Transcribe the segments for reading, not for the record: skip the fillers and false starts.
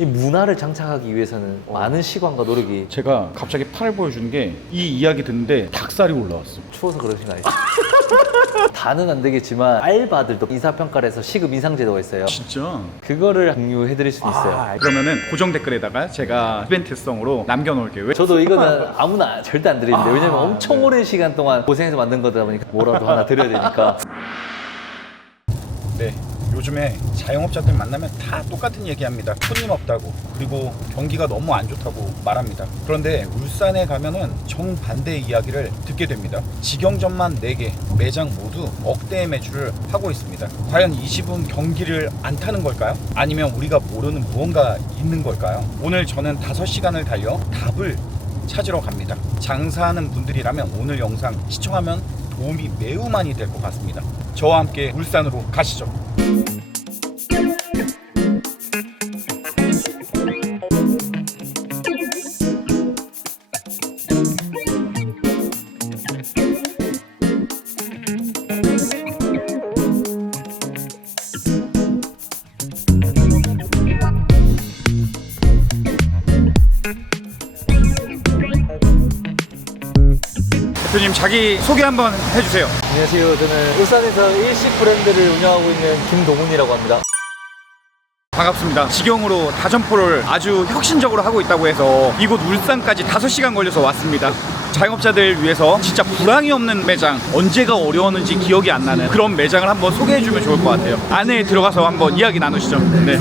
이 문화를 장착하기 위해서는 많은 시간과 노력이 제가 갑자기 팔을 보여주는 게 이 이야기 듣는데 닭살이 올라왔어. 추워서 그러신 거 아니죠? 다는 안 되겠지만 알바들도 인사평가를 해서 시급 인상 제도가 있어요. 진짜? 그거를 공유해 드릴 수 있어요. 그러면은 고정 댓글에다가 제가 이벤트성으로 남겨놓을게요. 저도 이거는 아무나 절대 안 드리는데 왜냐면 엄청 오랜 시간 동안 고생해서 만든 거다 보니까 뭐라도 하나 드려야 되니까. 네, 요즘에 자영업자들 만나면 다 똑같은 얘기합니다. 손님 없다고, 그리고 경기가 너무 안 좋다고 말합니다. 그런데 울산에 가면은 정반대의 이야기를 듣게 됩니다. 직영점만 4개, 매장 모두 억대의 매출을 하고 있습니다. 과연 이 집은 경기를 안 타는 걸까요? 아니면 우리가 모르는 무언가 있는 걸까요? 오늘 저는 5시간을 달려 답을 찾으러 갑니다. 장사하는 분들이라면 오늘 영상 시청하면 도움이 매우 많이 될 것 같습니다. 저와 함께 울산으로 가시죠. 대표님 자기 소개 한번 해주세요. 안녕하세요. 저는 울산에서 일식 브랜드를 운영하고 있는 김동훈이라고 합니다. 반갑습니다. 직영으로 다점포를 아주 혁신적으로 하고 있다고 해서 이곳 울산까지 5시간 걸려서 왔습니다. 자영업자들 위해서 진짜 불황이 없는 매장, 언제가 어려웠는지 기억이 안 나는 그런 매장을 한번 소개해주면 좋을 것 같아요. 안에 들어가서 한번 이야기 나누시죠. 네.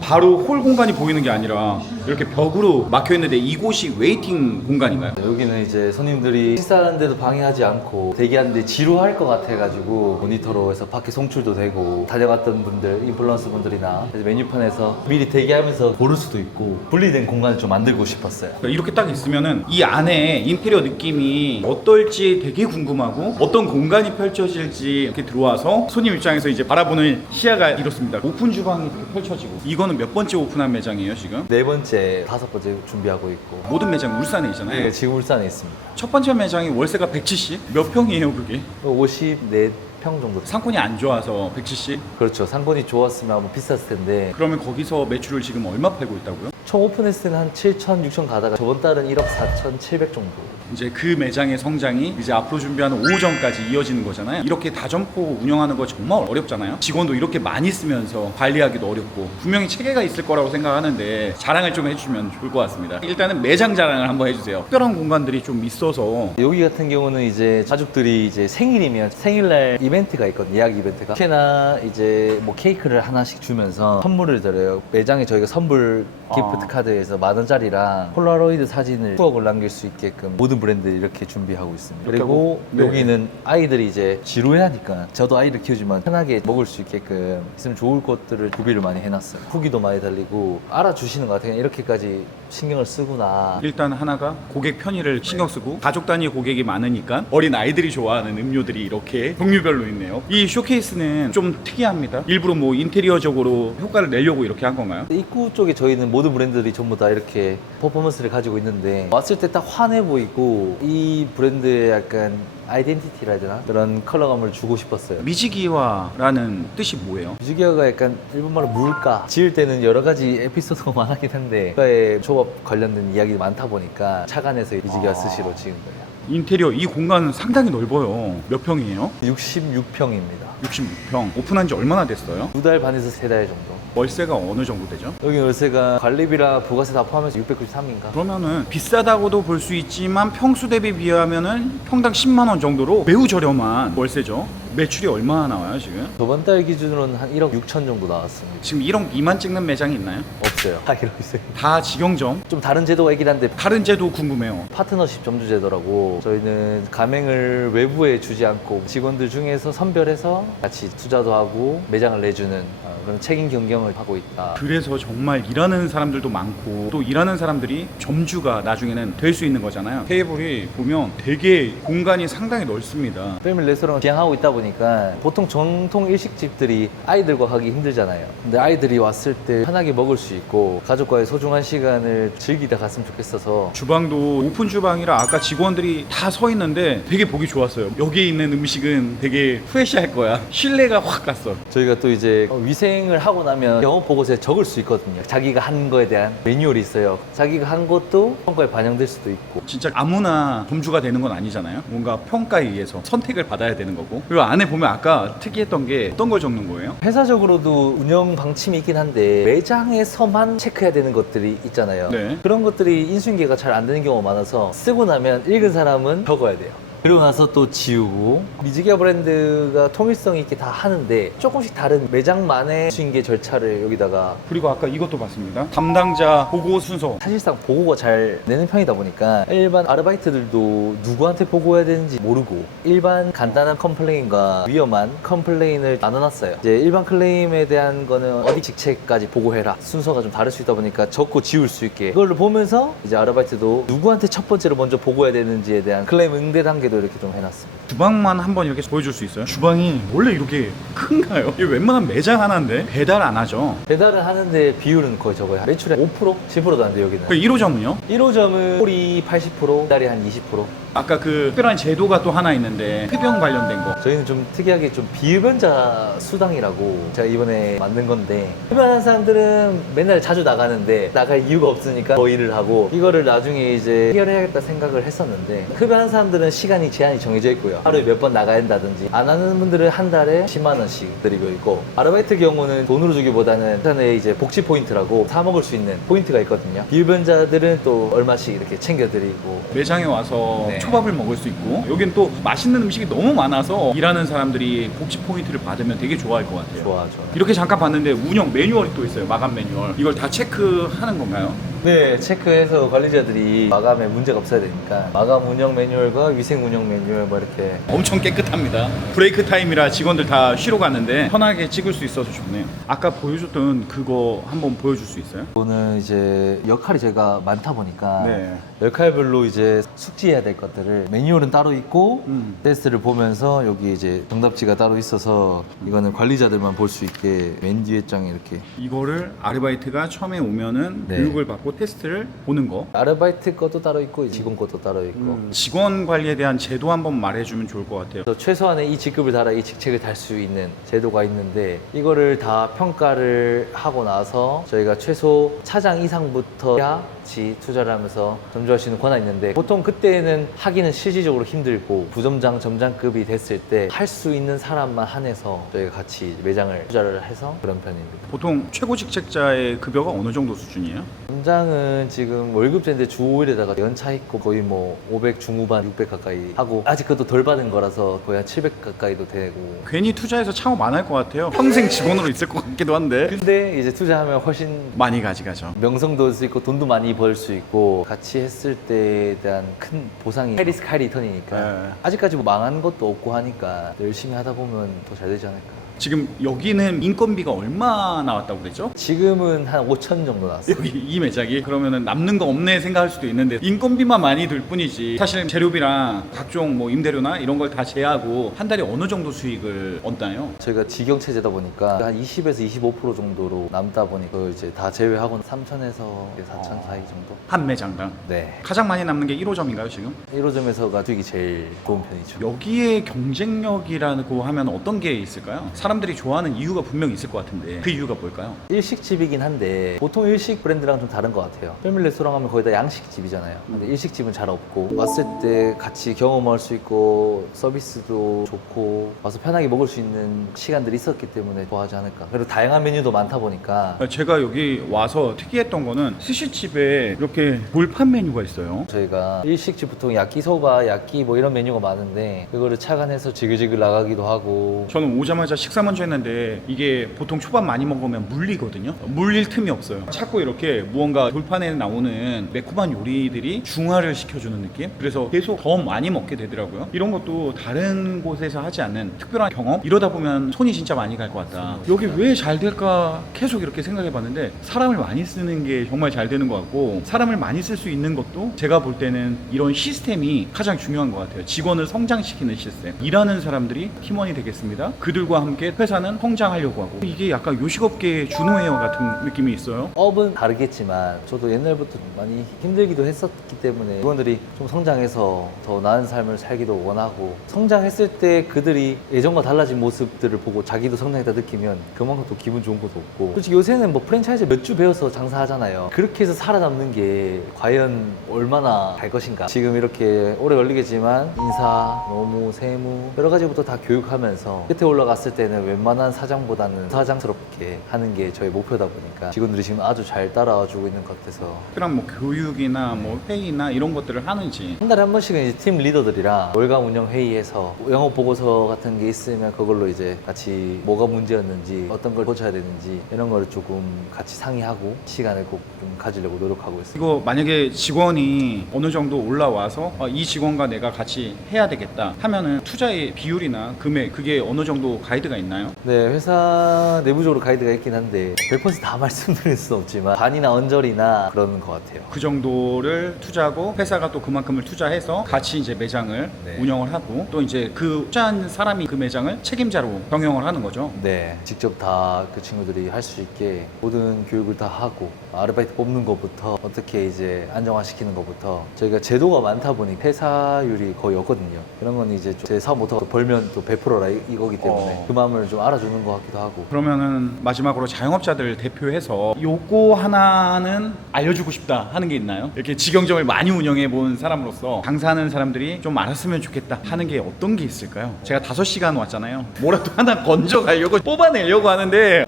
바로 홀 공간이 보이는 게 아니라 이렇게 벽으로 막혀 있는데 이곳이 웨이팅 공간인가요? 여기는 이제 손님들이 식사하는데도 방해하지 않고 대기하는데 지루할 것 같아가지고 모니터로 해서 밖에 송출도 되고 다녀갔던 분들, 인플루언서 분들이나 메뉴판에서 미리 대기하면서 고를 수도 있고 분리된 공간을 좀 만들고 싶었어요. 이렇게 딱 있으면은 이 안에 인테리어 느낌이 어떨지 되게 궁금하고 어떤 공간이 펼쳐질지 이렇게 들어와서 손님 입장에서 이제 바라보는 시야가 이렇습니다. 오픈 주방이 이렇게 펼쳐지고 이거는 몇 번째 오픈한 매장이에요 지금? 4번째, 5번째 준비하고 있고. 모든 매장 울산에 있잖아요. 네, 지금 울산에 있습니다. 첫 번째 매장이 월세가 170? 몇 평이에요 그게? 54평 정도. 상권이 안 좋아서 170? 그렇죠. 상권이 좋았으면 아마 비쌌을 텐데 그러면 거기서 매출을 지금 얼마 팔고 있다고요? 처음 오픈했을 때는 한 7천, 6천 가다가 저번 달은 1억 4천 7백 정도. 이제 그 매장의 성장이 이제 앞으로 준비하는 5호점까지 이어지는 거잖아요. 이렇게 다점포 운영하는 거 정말 어렵잖아요. 직원도 이렇게 많이 쓰면서 관리하기도 어렵고 분명히 체계가 있을 거라고 생각하는데 자랑을 좀 해주시면 좋을 것 같습니다. 일단은 매장 자랑을 한번 해주세요. 특별한 공간들이 좀 있어서 여기 같은 경우는 이제 가족들이 이제 생일이면 생일날 이벤트가 있거든요. 예약 이벤트가. 특히나 이제 뭐 케이크를 하나씩 주면서 선물을 드려요. 매장에 저희가 선물 기프트 카드에서 10,000원짜리랑 폴라로이드 사진을 추억을 남길 수 있게끔 모든 브랜드 이렇게 준비하고 있습니다. 그리고 네. 여기는 아이들이 이제 지루해하니까 저도 아이를 키우지만 편하게 먹을 수 있게끔 있으면 좋을 것들을 구비를 많이 해놨어요. 후기도 많이 달리고 알아주시는 것 같아요. 이렇게까지 신경을 쓰구나. 일단 하나가 고객 편의를 신경 쓰고 가족 단위 고객이 많으니까 어린 아이들이 좋아하는 음료들이 이렇게 종류별로 있네요. 이 쇼케이스는 좀 특이합니다. 일부러 뭐 인테리어적으로 효과를 내려고 이렇게 한 건가요? 입구 쪽에 저희는 모든 브랜드들이 전부 다 이렇게 퍼포먼스를 가지고 있는데 왔을 때 딱 환해 보이고 이 브랜드의 약간 아이덴티티라 해야 되나? 그런 컬러감을 주고 싶었어요. 미지기화라는 뜻이 뭐예요? 뮤직기어가 약간 일본말로 물가. 지을 때는 여러 가지 에피소드가 많았긴 한데 물가에 조업 관련된 이야기가 많다 보니까 착안해서 뮤직기어 스시로 지은 거예요. 인테리어 이 공간은 상당히 넓어요. 몇 평이에요? 66평입니다. 66평. 오픈한 지 얼마나 됐어요? 2달 반에서 3달 정도. 월세가 어느 정도 되죠? 여기 월세가 관리비랑 부가세 다 포함해서 693인가? 그러면은 비싸다고도 볼 수 있지만 평수 대비 비하면은 평당 10만 원 정도로 매우 저렴한 월세죠. 매출이 얼마나 나와요 지금? 저번 달 기준으로는 한 1억 6천 정도 나왔습니다. 지금 1억 미만 찍는 매장이 있나요? 없어요. 다 이러고 있어요. 다 직영점? 좀 다른 제도가 있긴 한데 다른 제도 궁금해요. 파트너십 점주 제도라고 저희는 가맹을 외부에 주지 않고 직원들 중에서 선별해서 같이 투자도 하고 매장을 내주는 그런 책임 경영을 하고 있다. 그래서 정말 일하는 사람들도 많고 또 일하는 사람들이 점주가 나중에는 될 수 있는 거잖아요. 테이블이 보면 되게 공간이 상당히 넓습니다. 패밀리 레스토랑을 지향하고 있다 보니까 보통 정통 일식집들이 아이들과 가기 힘들잖아요. 근데 아이들이 왔을 때 편하게 먹을 수 있고 가족과의 소중한 시간을 즐기다 갔으면 좋겠어서 주방도 오픈 주방이라 아까 직원들이 다 서 있는데 되게 보기 좋았어요. 여기에 있는 음식은 되게 후레시할 거야. 신뢰가 확 갔어. 저희가 또 이제 위생 수행을 하고 나면 영업 보고서에 적을 수 있거든요. 자기가 한 거에 대한 매뉴얼이 있어요. 자기가 한 것도 평가에 반영될 수도 있고. 진짜 아무나 점주가 되는 건 아니잖아요. 뭔가 평가에 의해서 선택을 받아야 되는 거고. 그리고 안에 보면 아까 특이했던 게 어떤 걸 적는 거예요? 회사적으로도 운영 방침이 있긴 한데 매장에서만 체크해야 되는 것들이 있잖아요. 네. 그런 것들이 인수인계가 잘 안 되는 경우가 많아서 쓰고 나면 읽은 사람은 적어야 돼요. 그리고 나서 또 지우고. 미즈기야 브랜드가 통일성 있게 다 하는데 조금씩 다른 매장만의 인수인계 절차를 여기다가, 그리고 아까 이것도 봤습니다. 담당자 보고 순서. 사실상 보고가 잘 내는 편이다 보니까 일반 아르바이트들도 누구한테 보고해야 되는지 모르고 일반 간단한 컴플레인과 위험한 컴플레인을 나눠놨어요. 이제 일반 클레임에 대한 거는 어디 직책까지 보고해라 순서가 좀 다를 수 있다 보니까 적고 지울 수 있게, 그걸로 보면서 이제 아르바이트도 누구한테 첫 번째로 먼저 보고해야 되는지에 대한 클레임 응대 단계도 이렇게 좀 해놨습니다. 주방만 한번 이렇게 보여줄 수 있어요? 주방이 원래 이렇게 큰가요? 이게 웬만한 매장 하나인데 배달 안 하죠? 배달을 하는데 비율은 거의 적어요. 매출의 5%? 10%도 안 돼요, 여기는. 그 1호점은요? 1호점은 홀이 80%, 배달이 한 20%. 아까 그 특별한 제도가 또 하나 있는데 흡연 관련된 거. 저희는 좀 특이하게 좀 비흡연자 수당이라고 제가 이번에 만든 건데, 흡연하는 사람들은 맨날 자주 나가는데 나갈 이유가 없으니까 더 일을 하고, 이거를 나중에 이제 해결해야겠다 생각을 했었는데, 흡연하는 사람들은 시간이 제한이 정해져 있고요. 하루에 몇 번 나가야 된다든지, 안 하는 분들은 한 달에 10만 원씩 드리고 있고, 아르바이트 경우는 돈으로 주기보다는 회사내 이제 복지 포인트라고 사 먹을 수 있는 포인트가 있거든요. 비흡연자들은 또 얼마씩 이렇게 챙겨드리고. 매장에 와서 네. 초밥을 먹을 수 있고, 여긴 또 맛있는 음식이 너무 많아서 일하는 사람들이 복지 포인트를 받으면 되게 좋아할 것 같아요. 좋아. 이렇게 잠깐 봤는데 운영 매뉴얼이 또 있어요. 마감 매뉴얼. 이걸 다 체크하는 건가요? 네, 체크해서 관리자들이 마감에 문제가 없어야 되니까 마감 운영 매뉴얼과 위생 운영 매뉴얼 뭐 이렇게. 엄청 깨끗합니다. 브레이크 타임이라 직원들 다 쉬러 갔는데 편하게 찍을 수 있어서 좋네요. 아까 보여줬던 그거 한번 보여줄 수 있어요? 저는 이제 역할이 제가 많다 보니까 네. 역할별로 이제 숙지해야 될 것들을, 매뉴얼은 따로 있고 테스트를 보면서 여기 이제 정답지가 따로 있어서 이거는 관리자들만 볼 수 있게 맨 뒤에 장에 이렇게. 이거를 아르바이트가 처음에 오면은 네. 교육을 받고 테스트를 보는 거. 아르바이트 것도 따로 있고 직원 것도 따로 있고. 직원 관리에 대한 제도 한번 말해주면 좋을 것 같아요. 그래서 최소한의 이 직급을 달아 이 직책을 달 수 있는 제도가 있는데, 이거를 다 평가를 하고 나서 저희가 최소 차장 이상부터야 같이 투자를 하면서 점주할 수 있는 권한이 있는데, 보통 그때는 하기는 실질적으로 힘들고 부점장, 점장급이 됐을 때 할 수 있는 사람만 한해서 저희가 같이 매장을 투자를 해서 그런 편입니다. 보통 최고 직책자의 급여가 어느 정도 수준이에요? 점장은 지금 월급제인데 주 5일에다가 연차 있고 거의 뭐 500 중후반 600 가까이 하고, 아직 그것도 덜 받은 거라서 거의 한 700 가까이도 되고. 괜히 투자해서 창업 안 할 것 같아요. 평생 직원으로 있을 것 같기도 한데. 근데 이제 투자하면 훨씬 많이 가져가죠. 명성도 얻을 수 있고 돈도 많이 벌 수 있고, 같이 했을 때에 대한 큰 보상이 하이리스크 하이리턴이니까. 네. 아직까지 뭐 망한 것도 없고 하니까 열심히 하다 보면 더 잘 되지 않을까. 지금 여기는 인건비가 얼마 나왔다고 그랬죠? 지금은 한 5천 정도 나왔어요. 여기 이 매장이 그러면은 남는 거 없네 생각할 수도 있는데, 인건비만 많이 들 뿐이지 사실 재료비랑 각종 뭐 임대료나 이런 걸 다 제하고 한 달에 어느 정도 수익을 얻나요? 저희가 직영 체제다 보니까 한 20에서 25% 정도로 남다 보니까 그걸 이제 다 제외하고 3천에서 4천 사이 정도. 한 매장당. 네. 가장 많이 남는 게 1호점인가요 지금? 1호점에서가 수익이 제일 좋은 편이죠. 여기에 경쟁력이라고 하면 어떤 게 있을까요? 사람들이 좋아하는 이유가 분명히 있을 것 같은데 그 이유가 뭘까요? 일식집이긴 한데 보통 일식 브랜드랑 좀 다른 것 같아요. 패밀리 레스토랑 하면 거의 다 양식집이잖아요. 근데 일식집은 잘 없고, 왔을 때 같이 경험할 수 있고 서비스도 좋고 와서 편하게 먹을 수 있는 시간들이 있었기 때문에 좋아하지 않을까. 그리고 다양한 메뉴도 많다 보니까. 제가 여기 와서 특이했던 거는 스시집에 이렇게 돌판 메뉴가 있어요. 저희가 일식집 보통 야끼소바, 야끼 뭐 이런 메뉴가 많은데 그거를 착안해서 지글지글 나가기도 하고. 저는 오자마자 식사 먼저 했는데 이게 보통 초밥 많이 먹으면 물리거든요. 물릴 틈이 없어요. 자꾸 이렇게 무언가 돌판에 나오는 매콤한 요리들이 중화를 시켜주는 느낌? 그래서 계속 더 많이 먹게 되더라고요. 이런 것도 다른 곳에서 하지 않는 특별한 경험? 이러다 보면 손이 진짜 많이 갈 것 같다. 여기 왜 잘 될까 계속 이렇게 생각해 봤는데, 사람을 많이 쓰는 게 정말 잘 되는 것 같고, 사람을 많이 쓸 수 있는 것도 제가 볼 때는 이런 시스템이 가장 중요한 것 같아요. 직원을 성장시키는 시스템. 일하는 사람들이 팀원이 되겠습니다. 그들과 함께 만약에 회사는 성장하려고 하고 이게 약간 요식업계의 준호헤어 같은 느낌이 있어요. 업은 다르겠지만 저도 옛날부터 좀 많이 힘들기도 했었기 때문에 직원들이 좀 성장해서 더 나은 삶을 살기도 원하고 성장했을 때 그들이 예전과 달라진 모습들을 보고 자기도 성장했다 느끼면 그만큼 또 기분 좋은 것도 없고 솔직히 요새는 뭐 프랜차이즈 몇 주 배워서 장사하잖아요. 그렇게 해서 살아남는 게 과연 얼마나 갈 것인가. 지금 이렇게 오래 걸리겠지만 인사, 노무, 세무 여러 가지부터 다 교육하면서 끝에 올라갔을 때는 웬만한 사장보다는 사장스럽게 하는 게 저희 목표다 보니까 직원들이 지금 아주 잘 따라와주고 있는 것 같아서 특별한 뭐 교육이나 뭐 회의나 이런 것들을 하는지. 한 달에 한 번씩은 이제 팀 리더들이랑 월간 운영 회의에서 영업 보고서 같은 게 있으면 그걸로 이제 같이 뭐가 문제였는지 어떤 걸 고쳐야 되는지 이런 걸 조금 같이 상의하고 시간을 꼭 좀 가지려고 노력하고 있습니다. 이거 만약에 직원이 어느 정도 올라와서 이 직원과 내가 같이 해야 되겠다 하면은 투자의 비율이나 금액 그게 어느 정도 가이드가 있나요? 네, 회사 내부적으로 가이드가 있긴 한데 100%다 말씀드릴 수는 없지만 반이나 언저리나 그런 것 같아요. 그 정도를 투자하고 회사가 또 그만큼을 투자해서 같이 이제 매장을 네. 운영을 하고 또 이제 그 투자한 사람이 그 매장을 책임자로 경영을 하는 거죠. 네, 직접 다 그 친구들이 할 수 있게 모든 교육을 다 하고 아르바이트 뽑는 것부터 어떻게 이제 안정화시키는 것부터 저희가 제도가 많다 보니 회사율이 거의 없거든요. 그런 건 이제 제 사업 못하고 벌면 또 100%라 이거기 때문에 그 마음을 좀 알아주는 것 같기도 하고. 그러면은 마지막으로 자영업자들 대표해서 요거 하나는 알려주고 싶다 하는 게 있나요? 이렇게 직영점을 많이 운영해 본 사람으로서 장사하는 사람들이 좀 알았으면 좋겠다 하는 게 어떤 게 있을까요? 제가 5시간 왔잖아요. 뭐라도 하나 건져가려고 뽑아내려고 하는데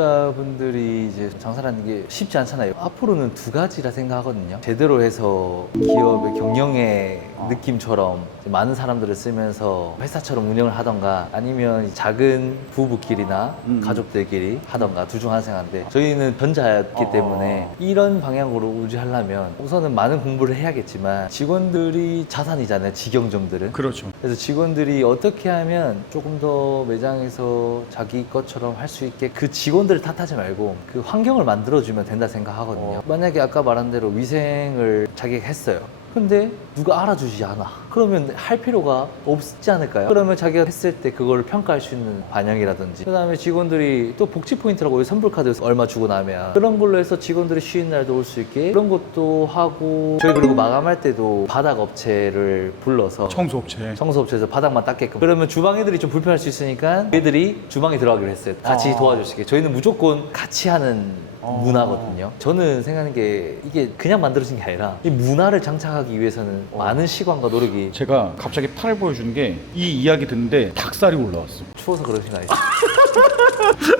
자영업자분들이 이제 장사라는 게 쉽지 않잖아요. 앞으로는 두 가지라 생각하거든요. 제대로 해서 기업의 경영의 느낌처럼 많은 사람들을 쓰면서 회사처럼 운영을 하던가 아니면 작은 부부끼리나 가족들끼리 하던가 둘 중 하나 생각하는데 저희는 전자였기 때문에 이런 방향으로 유지하려면 우선은 많은 공부를 해야겠지만 직원들이 자산이잖아요. 직영점들은. 그렇죠. 그래서 직원들이 어떻게 하면 조금 더 매장에서 자기 것처럼 할 수 있게 그 직원들을 탓하지 말고 그 환경을 만들어주면 된다 생각하거든요. 만약에 아까 말한 대로 위생을 자기가 했어요. 근데 누가 알아주지 않아. 그러면 할 필요가 없지 않을까요? 그러면 자기가 했을 때 그걸 평가할 수 있는 반영이라든지 그 다음에 직원들이 또 복지 포인트라고 선불카드에서 얼마 주고 나면 그런 걸로 해서 직원들이 쉬는 날도 올 수 있게 그런 것도 하고 저희 그리고 마감할 때도 바닥 업체를 불러서 청소업체에서 바닥만 닦게끔 그러면 주방 애들이 좀 불편할 수 있으니까 애들이 주방에 들어가기로 했어요. 같이 도와줄 수 있게. 저희는 무조건 같이 하는 문화거든요. 저는 생각하는 게 이게 그냥 만들어진 게 아니라 이 문화를 장착하기 위해서는 많은 시간과 노력이 제가 갑자기 팔을 보여준 게 이 이야기 듣는데 닭살이 올라왔어. 추워서 그러신 거 아니죠?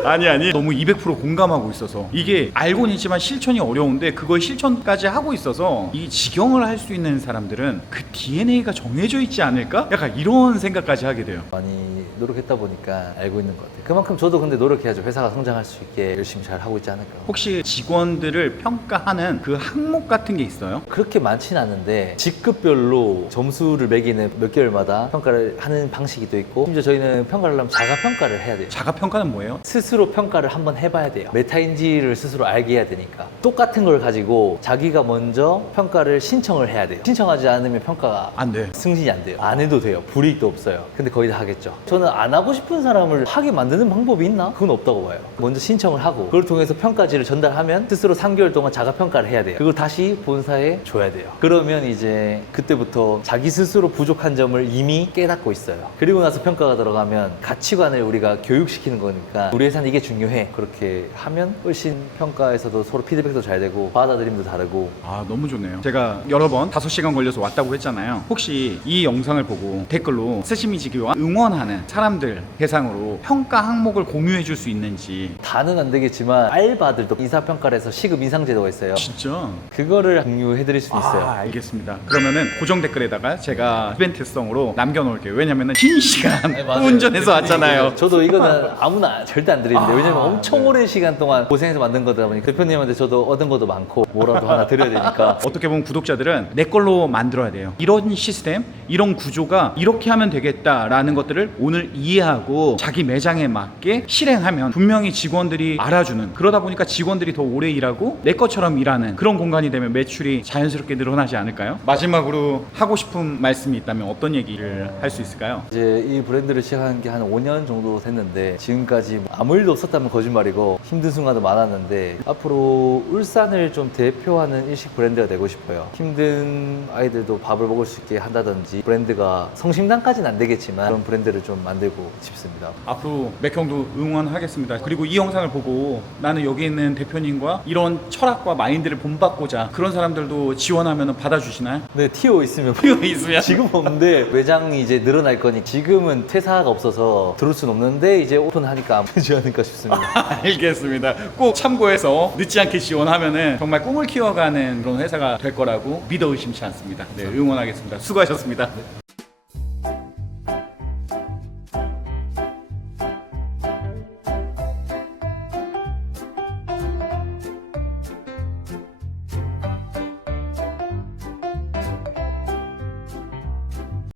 아니 너무 200% 공감하고 있어서 이게 알고는 있지만 실천이 어려운데 그걸 실천까지 하고 있어서 이 직영을 할 수 있는 사람들은 그 DNA가 정해져 있지 않을까? 약간 이런 생각까지 하게 돼요. 많이 노력했다 보니까 알고 있는 것 같아요. 그만큼 저도 근데 노력해야죠. 회사가 성장할 수 있게 열심히 잘 하고 있지 않을까. 혹시 직원들을 평가하는 그 항목 같은 게 있어요? 그렇게 많지는 않은데 직급별로 점수를 매기는 몇 개월마다 평가를 하는 방식이 또 있고 심지어 저희는 평가를 하려면 자가평가를 해야 돼요. 자가평가는 뭐예요? 스스로 평가를 한번 해봐야 돼요. 메타인지를 스스로 알게 해야 되니까. 똑같은 걸 가지고 자기가 먼저 평가를 신청을 해야 돼요. 신청하지 않으면 평가가 안 돼. 승진이 안 돼요. 안 해도 돼요. 불이익도 없어요. 근데 거의 다 하겠죠. 저는 안 하고 싶은 사람을 하게 만드는 방법이 있나? 그건 없다고 봐요. 먼저 신청을 하고 그걸 통해서 평가지를 전달하면 스스로 3개월 동안 자가평가를 해야 돼요. 그걸 다시 본사에 줘야 돼요. 그러면 이제 그때부터 자기 스스로 부족한 점을 이미 깨닫고 있어요. 그리고 나서 평가가 들어가면 가치관을 우리가 교육시키는 거니까 우리 회사는 이게 중요해. 그렇게 하면 훨씬 평가에서도 서로 피드백도 잘 되고 받아들임도 다르고. 아 너무 좋네요. 제가 여러 번 5시간 걸려서 왔다고 했잖아요. 혹시 이 영상을 보고 댓글로 스시미지기와 응원하는 사람들 대상으로 평가 항목을 공유해 줄 수 있는지. 다는 안 되겠지만 알바들도 인사평가를 해서 시급 인상제도가 있어요. 진짜? 그거를 공유해 드릴 수 있어요. 알겠습니다. 그러면은 고정 댓글에다가 제가 이벤트성으로 남겨놓을게요. 왜냐면은 긴 시간 네, 맞아요. 운전해서 왔잖아요. 저도 이거는 아무나 절대 안 드리는데 왜냐면 엄청 네. 오랜 시간 동안 고생해서 만든 거다 보니까 대표님한테 저도 얻은 것도 많고 뭐라도 하나 드려야 되니까 어떻게 보면 구독자들은 내 걸로 만들어야 돼요. 이런 시스템, 이런 구조가 이렇게 하면 되겠다라는 것들을 오늘 이해하고 자기 매장에 맞게 실행하면 분명히 직원들이 알아주는, 그러다 보니까 직원들이 더 오래 일하고 내 것처럼 일하는 그런 공간이 되면 매출이 자연스럽게 늘어나지 않을까요? 마지막으로 하고 싶은 말씀이 있다면 어떤 얘기를 할 수 있을까요? 이제 이 브랜드를 시작한 게 한 5년 정도 됐는데 지금까지 아무 일도 없었다면 거짓말이고 힘든 순간도 많았는데 앞으로 울산을 좀 대표하는 일식 브랜드가 되고 싶어요. 힘든 아이들도 밥을 먹을 수 있게 한다든지 브랜드가 성심당까지는 안 되겠지만 그런 브랜드를 좀 만들고 싶습니다. 앞으로 맥형도 응원하겠습니다. 그리고 이 영상을 보고 나는 여기 있는 대표님과 이런 철학과 마인드를 본받고자 그런 사람들도 지원하면 받아주시나요? 네, 티오 있으면 있으면? 지금 없는데 매장이 이제 늘어날 거니 지금은 퇴사가 없어서 들을 순 없는데 이제 오픈하니까 안 되지 않을까 싶습니다. 알겠습니다. 꼭 참고해서 늦지 않게 지원하면은 정말 꿈을 키워가는 그런 회사가 될 거라고 믿어 의심치 않습니다. 네, 응원하겠습니다. 수고하셨습니다.